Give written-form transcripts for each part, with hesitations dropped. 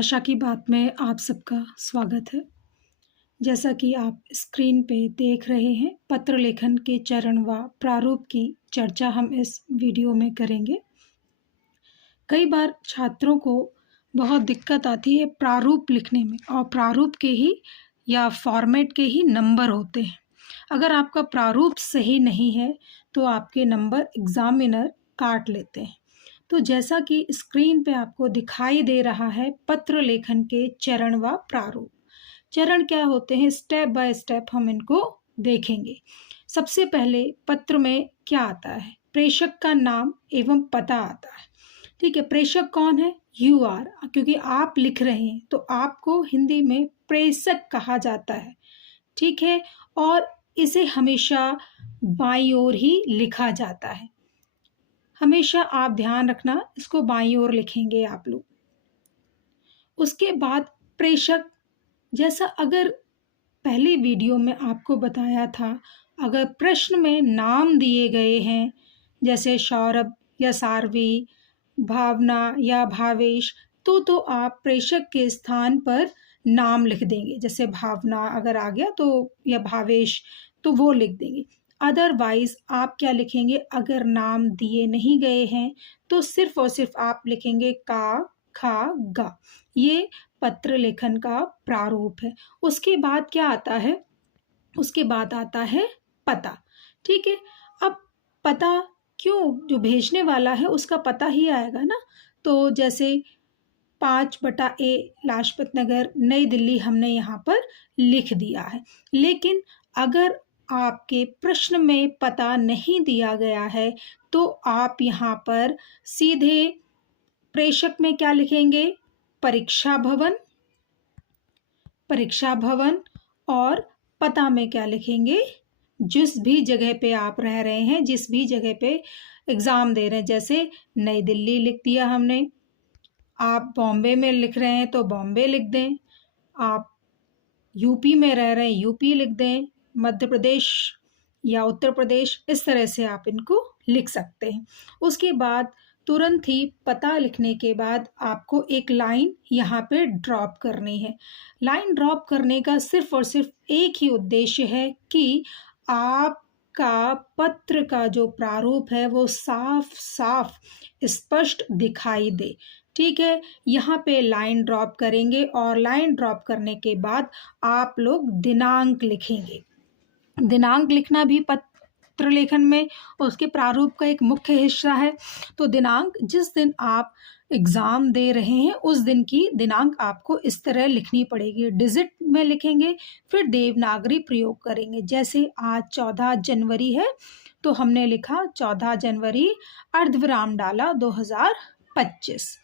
भाषा की बात में आप सबका स्वागत है। जैसा कि आप स्क्रीन पे देख रहे हैं, पत्र लेखन के चरण व प्रारूप की चर्चा हम इस वीडियो में करेंगे। कई बार छात्रों को बहुत दिक्कत आती है प्रारूप लिखने में और प्रारूप के ही या फॉर्मेट के ही नंबर होते हैं। अगर आपका प्रारूप सही नहीं है तो आपके नंबर एग्ज़ामिनर काट लेते हैं। तो जैसा कि स्क्रीन पे आपको दिखाई दे रहा है पत्र लेखन के चरण व प्रारूप। चरण क्या होते हैं, स्टेप बाय स्टेप हम इनको देखेंगे। सबसे पहले पत्र में क्या आता है, प्रेषक का नाम एवं पता आता है। ठीक है, प्रेषक कौन है, यू आर, क्योंकि आप लिख रहे हैं तो आपको हिंदी में प्रेषक कहा जाता है। ठीक है, और इसे हमेशा बाईं ओर ही लिखा जाता है। हमेशा आप ध्यान रखना, इसको बाईं ओर लिखेंगे आप लोग। उसके बाद प्रेषक, जैसा अगर पहले वीडियो में आपको बताया था, अगर प्रश्न में नाम दिए गए हैं जैसे सौरभ या सारवी, भावना या भावेश, तो आप प्रेषक के स्थान पर नाम लिख देंगे। जैसे भावना अगर आ गया तो या भावेश तो वो लिख देंगे। अदरवाइज आप क्या लिखेंगे, अगर नाम दिए नहीं गए हैं तो सिर्फ और सिर्फ आप लिखेंगे का, खा, गा। ये पत्र लेखन का प्रारूप है। उसके बाद क्या आता है, उसके बाद आता है पता। ठीक है, अब पता क्यों, जो भेजने वाला है उसका पता ही आएगा ना। तो जैसे 5/A लाजपत नगर नई दिल्ली हमने यहाँ पर लिख दिया है। लेकिन अगर आपके प्रश्न में पता नहीं दिया गया है तो आप यहाँ पर सीधे प्रेषक में क्या लिखेंगे, परीक्षा भवन, परीक्षा भवन, और पता में क्या लिखेंगे, जिस भी जगह पे आप रह रहे हैं, जिस भी जगह पे एग्ज़ाम दे रहे हैं। जैसे नई दिल्ली लिख दिया हमने, आप बॉम्बे में लिख रहे हैं तो बॉम्बे लिख दें, आप यूपी में रह रहे हैं यूपी लिख दें, मध्य प्रदेश या उत्तर प्रदेश, इस तरह से आप इनको लिख सकते हैं। उसके बाद तुरंत ही पता लिखने के बाद आपको एक लाइन यहाँ पे ड्रॉप करनी है। लाइन ड्रॉप करने का सिर्फ और सिर्फ एक ही उद्देश्य है कि आपका पत्र का जो प्रारूप है वो साफ साफ स्पष्ट दिखाई दे। ठीक है, यहाँ पे लाइन ड्रॉप करेंगे और लाइन ड्रॉप करने के बाद आप लोग दिनांक लिखेंगे। दिनांक लिखना भी पत्र लेखन में उसके प्रारूप का एक मुख्य हिस्सा है। तो दिनांक, जिस दिन आप एग्ज़ाम दे रहे हैं उस दिन की दिनांक आपको इस तरह लिखनी पड़ेगी। डिजिट में लिखेंगे, फिर देवनागरी प्रयोग करेंगे। जैसे आज 14 जनवरी है तो हमने लिखा 14 जनवरी, अर्धविराम डाला 2025।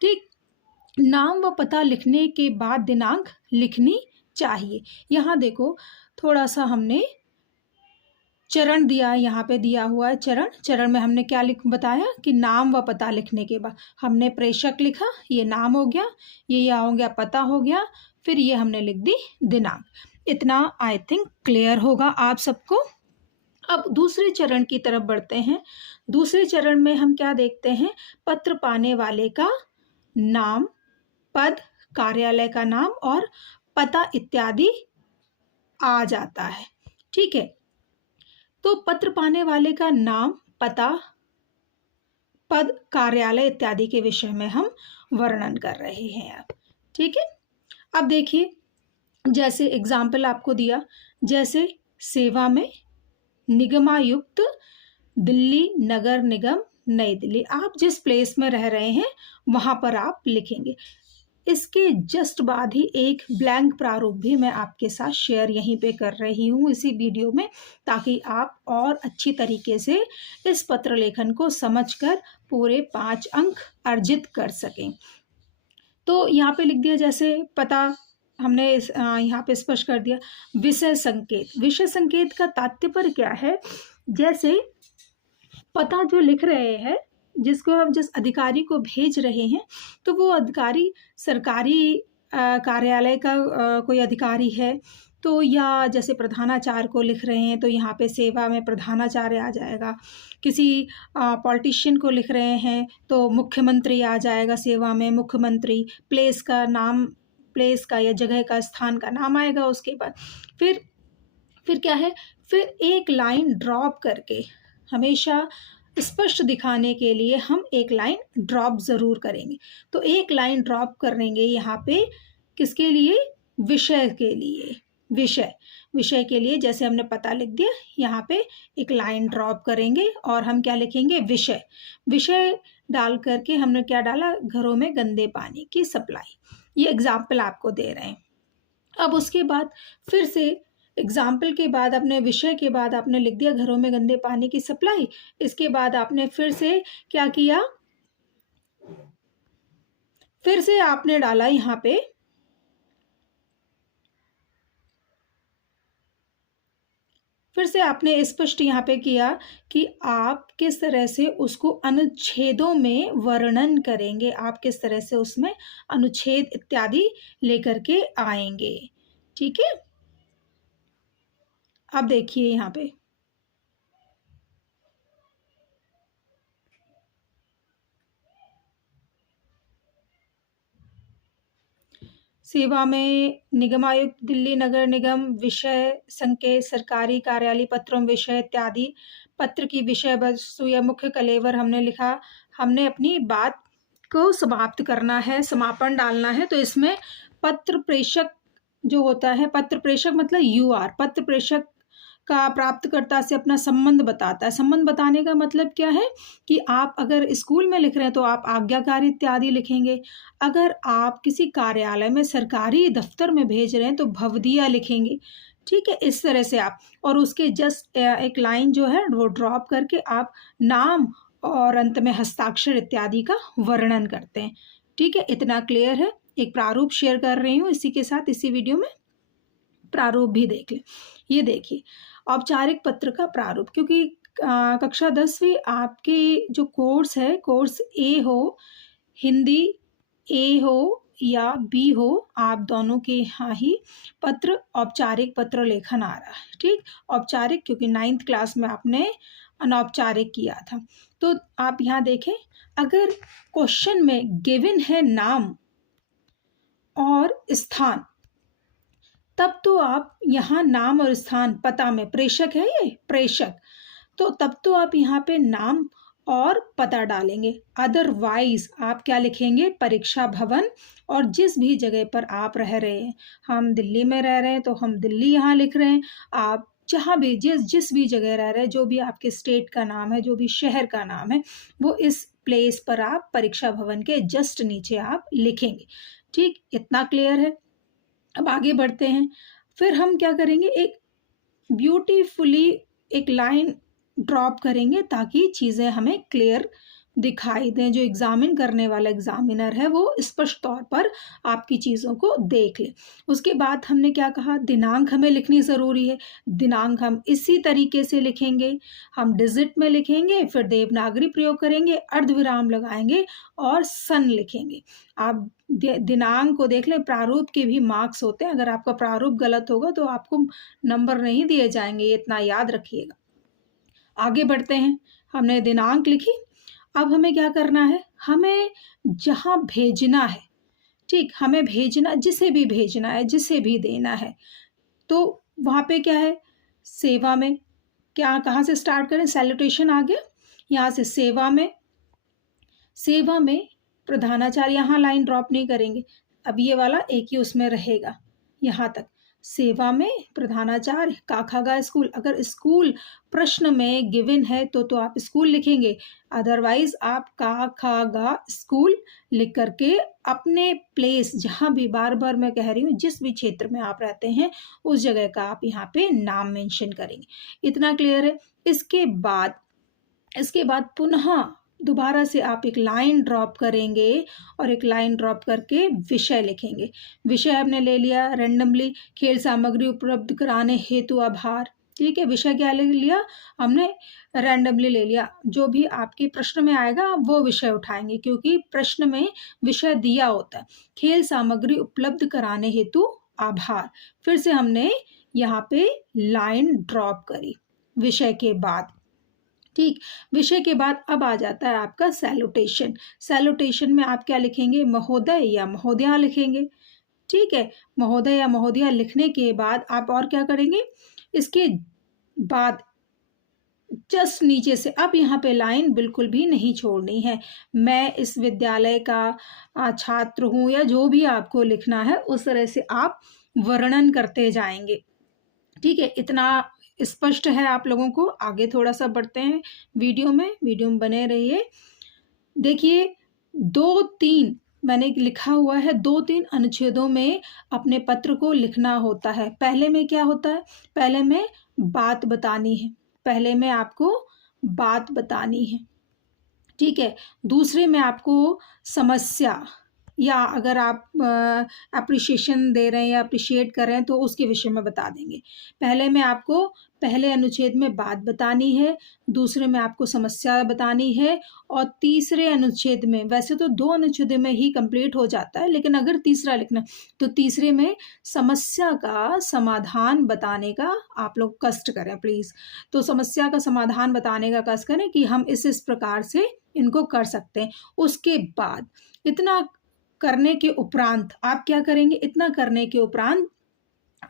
ठीक, नाम व पता लिखने के बाद दिनांक लिखनी चाहिए। यहाँ देखो, थोड़ा सा हमने चरण दिया, यहाँ पे दिया हुआ है चरण। चरण में हमने क्या बताया कि नाम व पता लिखने के बाद हमने प्रेषक लिखा, ये नाम हो गया, ये हो गया पता हो गया, फिर ये हमने लिख दी दिनांक। इतना आई थिंक क्लियर होगा आप सबको। अब दूसरे चरण की तरफ बढ़ते हैं। दूसरे चरण में हम क्या देखते हैं, पत्र पाने वाले का नाम, पद, कार्यालय का नाम और पता इत्यादि आ जाता है। ठीक है, तो पत्र पाने वाले का नाम, पता, पद, कार्यालय इत्यादि के विषय में हम वर्णन कर रहे हैं अब। ठीक है, अब देखिए, जैसे एग्जाम्पल आपको दिया, जैसे सेवा में निगमायुक्त दिल्ली नगर निगम नई दिल्ली, आप जिस प्लेस में रह रहे हैं वहाँ पर आप लिखेंगे। इसके जस्ट बाद ही एक ब्लैंक प्रारूप भी मैं आपके साथ शेयर यहीं पे कर रही हूँ इसी वीडियो में, ताकि आप और अच्छी तरीके से इस पत्र लेखन को समझकर पूरे 5 अंक अर्जित कर सकें। तो यहाँ पे लिख दिया, जैसे पता हमने यहाँ पे स्पष्ट कर दिया। विषय संकेत, विषय संकेत का तात्पर्य क्या है, जैसे पता जो लिख रहे हैं, जिसको हम जिस अधिकारी को भेज रहे हैं, तो वो अधिकारी सरकारी कार्यालय का कोई अधिकारी है तो या जैसे प्रधानाचार्य को लिख रहे हैं तो यहाँ पे सेवा में प्रधानाचार्य आ जाएगा। किसी पॉलिटिशियन को लिख रहे हैं तो मुख्यमंत्री आ जाएगा सेवा में, मुख्यमंत्री। प्लेस का नाम, प्लेस का या जगह का, स्थान का नाम आएगा उसके बाद। फिर क्या है, फिर एक लाइन ड्रॉप करके, हमेशा स्पष्ट दिखाने के लिए हम एक लाइन ड्रॉप ज़रूर करेंगे। तो एक लाइन ड्रॉप करेंगे यहाँ पे किसके लिए, विषय के लिए। विषय के लिए जैसे हमने पता लिख दिया, यहाँ पे एक लाइन ड्रॉप करेंगे और हम क्या लिखेंगे, विषय डाल करके हमने क्या डाला, घरों में गंदे पानी की सप्लाई। ये एग्जाम्पल आपको दे रहे हैं। अब उसके बाद फिर से एग्जाम्पल के बाद, अपने विषय के बाद आपने लिख दिया घरों में गंदे पानी की सप्लाई। इसके बाद आपने फिर से क्या किया, फिर से आपने डाला यहाँ पे, फिर से आपने स्पष्ट यहाँ पे किया कि आप किस तरह से उसको अनुच्छेदों में वर्णन करेंगे, आप किस तरह से उसमें अनुच्छेद इत्यादि लेकर के आएंगे। ठीक है, अब देखिए यहाँ पे सेवा में निगमायुक्त, दिल्ली नगर निगम, विषय संकेत, सरकारी कार्यालय पत्रों, विषय इत्यादि। पत्र की विषय वस्तु या मुख्य कलेवर हमने लिखा। हमने अपनी बात को समाप्त करना है, समापन डालना है। तो इसमें पत्र प्रेषक जो होता है, पत्र प्रेषक मतलब UR, पत्र प्रेषक का प्राप्तकर्ता से अपना संबंध बताता है। संबंध बताने का मतलब क्या है कि आप अगर स्कूल में लिख रहे हैं तो आप आज्ञाकारी इत्यादि लिखेंगे। अगर आप किसी कार्यालय में, सरकारी दफ्तर में भेज रहे हैं तो भवदिया लिखेंगे। ठीक है, इस तरह से आप, और उसके जस्ट एक लाइन जो है वो ड्रॉप करके आप नाम और अंत में हस्ताक्षर इत्यादि का वर्णन करते हैं। ठीक है, इतना क्लियर है। एक प्रारूप शेयर कर रही हूँ इसी के साथ, इसी वीडियो में प्रारूप भी देख लें। ये देखिए औपचारिक पत्र का प्रारूप, क्योंकि कक्षा 10वीं आपके जो कोर्स है, कोर्स ए हो, हिंदी ए हो या बी हो, आप दोनों के यहाँ ही पत्र, औपचारिक पत्र लेखन आ रहा है। ठीक, औपचारिक क्योंकि 9th क्लास में आपने अनौपचारिक किया था। तो आप यहाँ देखें, अगर क्वेश्चन में गिवन है नाम और स्थान, तब तो आप यहाँ नाम और स्थान, पता में प्रेषक है ये प्रेषक, तो तब तो आप यहाँ पे नाम और पता डालेंगे। अदरवाइज आप क्या लिखेंगे, परीक्षा भवन, और जिस भी जगह पर आप रह रहे हैं, हम दिल्ली में रह रहे हैं तो हम दिल्ली यहाँ लिख रहे हैं। आप जहाँ भी, जिस भी जगह रह रहे हैं, जो भी आपके स्टेट का नाम है, जो भी शहर का नाम है, वो इस प्लेस पर आप परीक्षा भवन के जस्ट नीचे आप लिखेंगे। ठीक, इतना क्लियर है। अब आगे बढ़ते हैं। फिर हम क्या करेंगे, एक ब्यूटीफुली एक लाइन ड्रॉप करेंगे ताकि चीज़ें हमें क्लियर दिखाई दें। जो एग्जामिन करने वाला एग्जामिनर है वो स्पष्ट तौर पर आपकी चीज़ों को देख ले। उसके बाद हमने क्या कहा, दिनांक हमें लिखनी ज़रूरी है। दिनांक हम इसी तरीके से लिखेंगे, हम डिजिट में लिखेंगे, फिर देवनागरी प्रयोग करेंगे, अर्धविराम लगाएंगे और सन लिखेंगे। आप दिनांक को देख लें। प्रारूप के भी मार्क्स होते हैं, अगर आपका प्रारूप गलत होगा तो आपको नंबर नहीं दिए जाएंगे, ये इतना याद रखिएगा। आगे बढ़ते हैं, हमने दिनांक लिखी। अब हमें क्या करना है, हमें जहाँ भेजना है, ठीक, हमें भेजना, जिसे भी भेजना है, जिसे भी देना है, तो वहाँ पे क्या है, सेवा में, क्या कहाँ से स्टार्ट करें, सैल्यूटेशन आ गया, यहाँ से सेवा में प्रधानाचार्य, यहाँ लाइन ड्रॉप नहीं करेंगे, अब ये वाला एक ही उसमें रहेगा, यहाँ तक सेवा में प्रधानाचार्य, काखागा स्कूल। अगर स्कूल प्रश्न में गिवन है तो आप स्कूल लिखेंगे, अदरवाइज आप काखागा स्कूल लिख करके अपने प्लेस, जहाँ भी, बार बार मैं कह रही हूँ, जिस भी क्षेत्र में आप रहते हैं उस जगह का आप यहाँ पे नाम मेंशन करेंगे। इतना क्लियर है। इसके बाद पुनः दोबारा से आप एक लाइन ड्रॉप करेंगे और एक लाइन ड्रॉप करके विषय लिखेंगे। विषय हमने ले लिया रैंडमली, खेल सामग्री उपलब्ध कराने हेतु आभार। ठीक है, विषय क्या ले लिया हमने, रैंडमली ले लिया। जो भी आपके प्रश्न में आएगा वो विषय उठाएंगे, क्योंकि प्रश्न में विषय दिया होता है। खेल सामग्री उपलब्ध कराने हेतु आभार। फिर से हमने यहाँ पे लाइन ड्रॉप करी विषय के बाद। ठीक, विषय के बाद अब आ जाता है आपका सैल्यूटेशन। सैल्यूटेशन में आप क्या लिखेंगे? महोदय या महोदया लिखेंगे। ठीक है, महोदय या महोदया लिखने के बाद आप और क्या करेंगे? इसके बाद जस्ट नीचे से अब यहाँ पे लाइन बिल्कुल भी नहीं छोड़नी है। मैं इस विद्यालय का छात्र हूँ या जो भी आपको लिखना है उस तरह से आप वर्णन करते जाएंगे। ठीक है, इतना स्पष्ट है आप लोगों को? आगे थोड़ा सा बढ़ते हैं वीडियो में बने रहिए। देखिए 2-3 मैंने लिखा हुआ है, 2-3 अनुच्छेदों में अपने पत्र को लिखना होता है। पहले में क्या होता है? पहले में बात बतानी है, पहले में आपको बात बतानी है। ठीक है, दूसरे में आपको समस्या या अगर आप एप्रिशिएशन दे रहे हैं या अप्रिशिएट कर रहे हैं तो उसके विषय में बता देंगे। पहले में आपको पहले अनुच्छेद में बात बतानी है, दूसरे में आपको समस्या बतानी है और तीसरे अनुच्छेद में, वैसे तो 2 अनुच्छेद में ही कंप्लीट हो जाता है, लेकिन अगर तीसरा लिखना तो तीसरे में समस्या का समाधान बताने का आप लोग कष्ट करें प्लीज़। तो समस्या का समाधान बताने का कष्ट करें कि हम इस प्रकार से इनको कर सकते हैं। उसके बाद इतना करने के उपरांत आप क्या करेंगे? इतना करने के उपरांत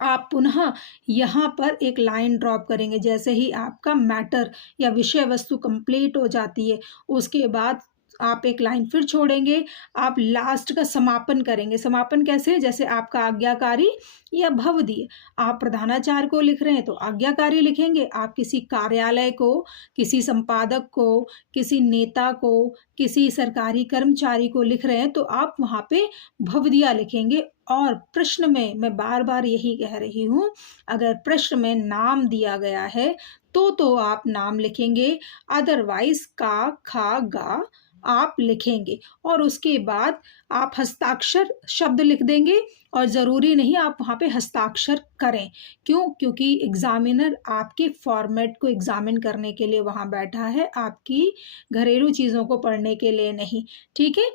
आप पुनः यहाँ पर एक लाइन ड्रॉप करेंगे। जैसे ही आपका मैटर या विषय वस्तु कंप्लीट हो जाती है, उसके बाद आप एक लाइन फिर छोड़ेंगे, आप लास्ट का समापन करेंगे। समापन कैसे? जैसे आपका आज्ञाकारी या भवदीय, आप प्रधानाचार्य को लिख रहे हैं तो आज्ञाकारी लिखेंगे, आप किसी कार्यालय को, किसी संपादक को, किसी नेता को, किसी सरकारी कर्मचारी को लिख रहे हैं तो आप वहाँ पे भवदीय लिखेंगे। और प्रश्न में मैं बार-बार यही कह रही हूँ, अगर प्रश्न में नाम दिया गया है तो आप नाम लिखेंगे, अदरवाइज़ का, खा, गा आप लिखेंगे और उसके बाद आप हस्ताक्षर शब्द लिख देंगे और ज़रूरी नहीं आप वहाँ पे हस्ताक्षर करें। क्यों? क्योंकि एग्ज़ामिनर आपके फॉर्मेट को एग्ज़ामिन करने के लिए वहाँ बैठा है, आपकी घरेलू चीज़ों को पढ़ने के लिए नहीं। ठीक है?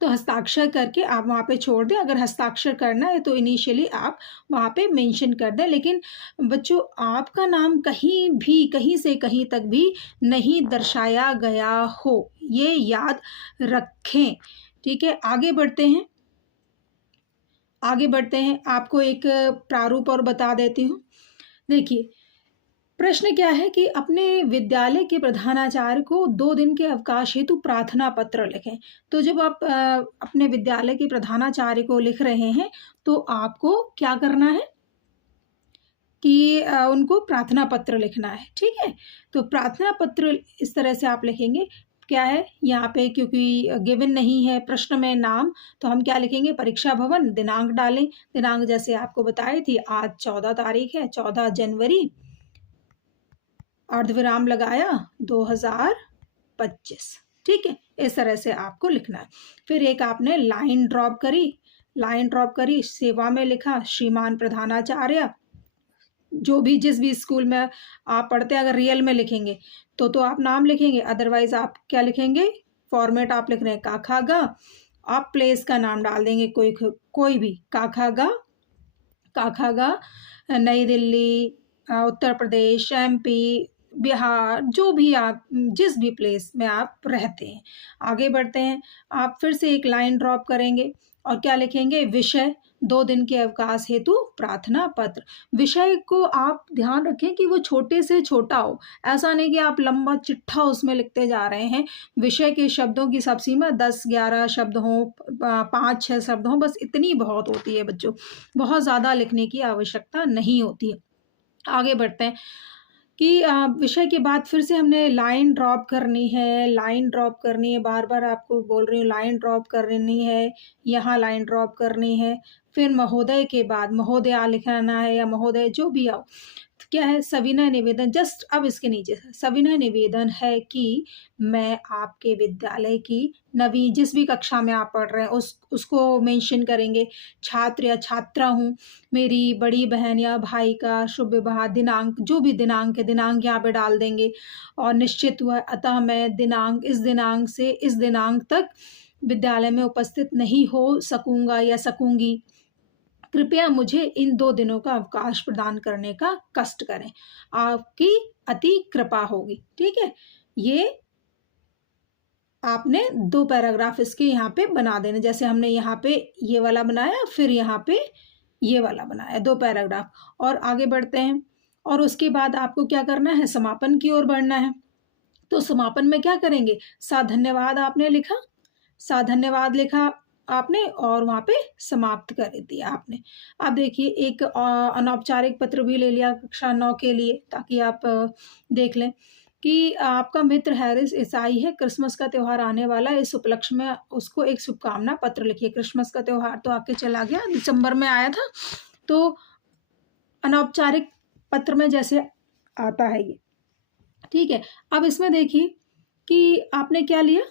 तो हस्ताक्षर करके आप वहाँ पे छोड़ दें। अगर हस्ताक्षर करना है तो इनिशियली आप वहाँ पे मेंशन कर दें, लेकिन बच्चों आपका नाम कहीं भी, कहीं से कहीं तक भी नहीं दर्शाया गया हो, ये याद रखें। ठीक है, आगे बढ़ते हैं। आपको एक प्रारूप और बता देती हूँ। देखिए, प्रश्न क्या है कि अपने विद्यालय के प्रधानाचार्य को 2 दिन के अवकाश हेतु प्रार्थना पत्र लिखें। तो जब आप अपने विद्यालय के प्रधानाचार्य को लिख रहे हैं तो आपको क्या करना है कि उनको प्रार्थना पत्र लिखना है। ठीक है, तो प्रार्थना पत्र इस तरह से आप लिखेंगे। क्या है यहाँ पे, क्योंकि गिवन नहीं है प्रश्न में नाम, तो हम क्या लिखेंगे? परीक्षा भवन, दिनांक डालें। दिनांक जैसे आपको बताई थी, आज 14 तारीख है, 14 जनवरी, अर्धविराम लगाया 2025। ठीक है, इस तरह से आपको लिखना है। फिर एक आपने लाइन ड्रॉप करी, सेवा में लिखा श्रीमान प्रधानाचार्य। जो भी जिस भी स्कूल में आप पढ़ते हैं, अगर रियल में लिखेंगे तो आप नाम लिखेंगे, अदरवाइज आप क्या लिखेंगे? फॉर्मेट आप लिख रहे हैं का, खा, गा, आप प्लेस का नाम डाल देंगे, कोई भी, का, खा, गा, नई दिल्ली, उत्तर प्रदेश, MP, बिहार, जो भी आप जिस भी प्लेस में आप रहते हैं। आगे बढ़ते हैं, आप फिर से एक लाइन ड्रॉप करेंगे और क्या लिखेंगे? विषय, 2 दिन के अवकाश हेतु प्रार्थना पत्र। विषय को आप ध्यान रखें कि वो छोटे से छोटा हो, ऐसा नहीं कि आप लंबा चिट्ठा उसमें लिखते जा रहे हैं। विषय के शब्दों की सब सीमा 10-11 शब्द हों, 5-6 शब्द हों, बस इतनी बहुत होती है बच्चों, बहुत ज़्यादा लिखने की आवश्यकता नहीं होती है। आगे बढ़ते हैं कि विषय के बाद फिर से हमने लाइन ड्रॉप करनी है, बार-बार आपको बोल रही हूँ लाइन ड्रॉप करनी है, यहाँ लाइन ड्रॉप करनी है। फिर महोदय के बाद महोदया लिखना है या महोदय, जो भी आओ। क्या है? सविनय निवेदन, जस्ट अब इसके नीचे सविनय निवेदन है कि मैं आपके विद्यालय की जिस भी कक्षा में आप पढ़ रहे हैं उसको मेंशन करेंगे। छात्र या छात्रा हूँ, मेरी बड़ी बहन या भाई का शुभ विवाह, दिनांक, जो भी दिनांक है, दिनांक यहाँ पे डाल देंगे और निश्चित हुआ, अतः मैं इस दिनांक से इस दिनांक तक विद्यालय में उपस्थित नहीं हो सकूँगा या सकूँगी। कृपया मुझे इन 2 दिनों का अवकाश प्रदान करने का कष्ट करें। आपकी अति कृपा होगी। ठीक है? ये आपने 2 पैराग्राफ इसके यहाँ पे बना देने। जैसे हमने यहाँ पे ये वाला बनाया, फिर यहाँ पे ये वाला बनाया, 2 पैराग्राफ। और आगे बढ़ते हैं और उसके बाद आपको क्या करना है, समापन की ओर बढ़ना है। तो समापन में क्या करेंगे, धन्यवाद आपने लिखा, धन्यवाद लिखा आपने और वहाँ पे समाप्त कर दिया आपने। अब देखिए एक अनौपचारिक पत्र भी ले लिया कक्षा 9 के लिए, ताकि आप देख लें कि आपका मित्र हैरिस ईसाई है, क्रिसमस का त्योहार आने वाला है, इस उपलक्ष्य में उसको एक शुभकामना पत्र लिखिए। क्रिसमस का त्योहार तो आके चला गया, दिसंबर में आया था, तो अनौपचारिक पत्र में जैसे आता है ये। ठीक है, अब इसमें देखिए कि आपने क्या लिया,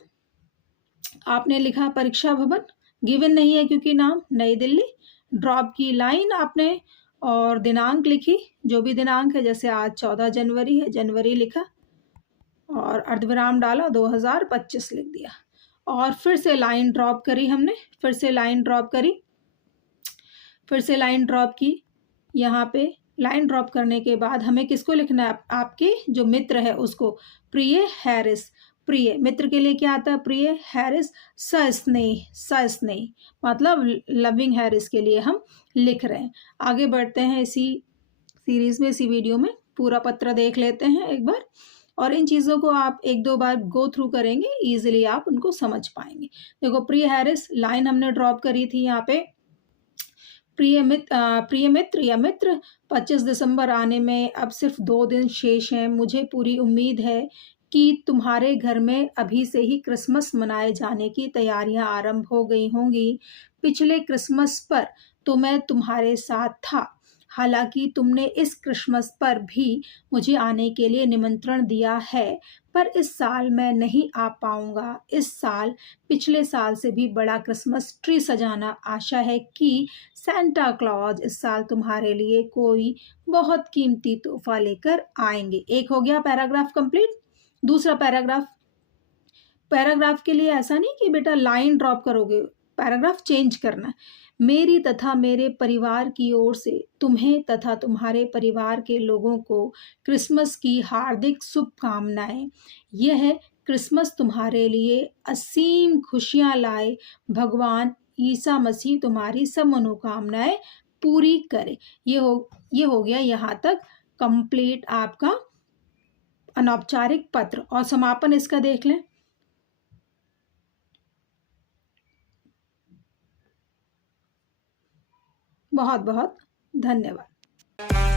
आपने लिखा परीक्षा भवन, गिवन नहीं है क्योंकि नाम नई दिल्ली, ड्रॉप की लाइन आपने और दिनांक लिखी, जो भी दिनांक है, जैसे आज 14 जनवरी है, जनवरी लिखा और अर्धविराम डाला, 2025 लिख दिया। और फिर से लाइन ड्रॉप करी हमने, फिर से लाइन ड्रॉप करी, फिर से लाइन ड्रॉप की। यहाँ पे लाइन ड्रॉप करने के बाद हमें किसको लिखना है, आपके जो मित्र है उसको, प्रिय हैरिस। प्रिय मित्र के लिए क्या आता है, प्रिय हैरिस, सस्नेह, सस्नेह मतलब लविंग हैरिस के लिए हम लिख रहे हैं। आगे बढ़ते हैं इसी सीरीज में, इसी वीडियो में पूरा पत्र देख लेते हैं एक बार, और इन चीज़ों को आप 1-2 बार गो थ्रू करेंगे, इजीली आप उनको समझ पाएंगे। देखो प्रिय हैरिस, लाइन हमने ड्रॉप करी थी यहाँ पे, प्रिय मित्र या मित्र, 25 दिसंबर आने में अब सिर्फ 2 दिन शेष हैं। मुझे पूरी उम्मीद है कि तुम्हारे घर में अभी से ही क्रिसमस मनाए जाने की तैयारियां आरंभ हो गई होंगी। पिछले क्रिसमस पर तो मैं तुम्हारे साथ था, हालांकि तुमने इस क्रिसमस पर भी मुझे आने के लिए निमंत्रण दिया है, पर इस साल मैं नहीं आ पाऊंगा। इस साल पिछले साल से भी बड़ा क्रिसमस ट्री सजाना। आशा है कि सेंटा क्लॉज इस साल तुम्हारे लिए कोई बहुत कीमती तोहफा लेकर आएंगे। एक हो गया पैराग्राफ कंप्लीट। दूसरा पैराग्राफ, पैराग्राफ के लिए ऐसा नहीं कि बेटा लाइन ड्रॉप करोगे, पैराग्राफ चेंज करना है। मेरी तथा मेरे परिवार की ओर से तुम्हें तथा तुम्हारे परिवार के लोगों को क्रिसमस की हार्दिक शुभकामनाएं। यह क्रिसमस तुम्हारे लिए असीम खुशियां लाए। भगवान ईसा मसीह तुम्हारी सब मनोकामनाएं पूरी करे। ये हो गया यहाँ तक कंप्लीट आपका अनौपचारिक पत्र। और समापन इसका देख लें। बहुत बहुत धन्यवाद।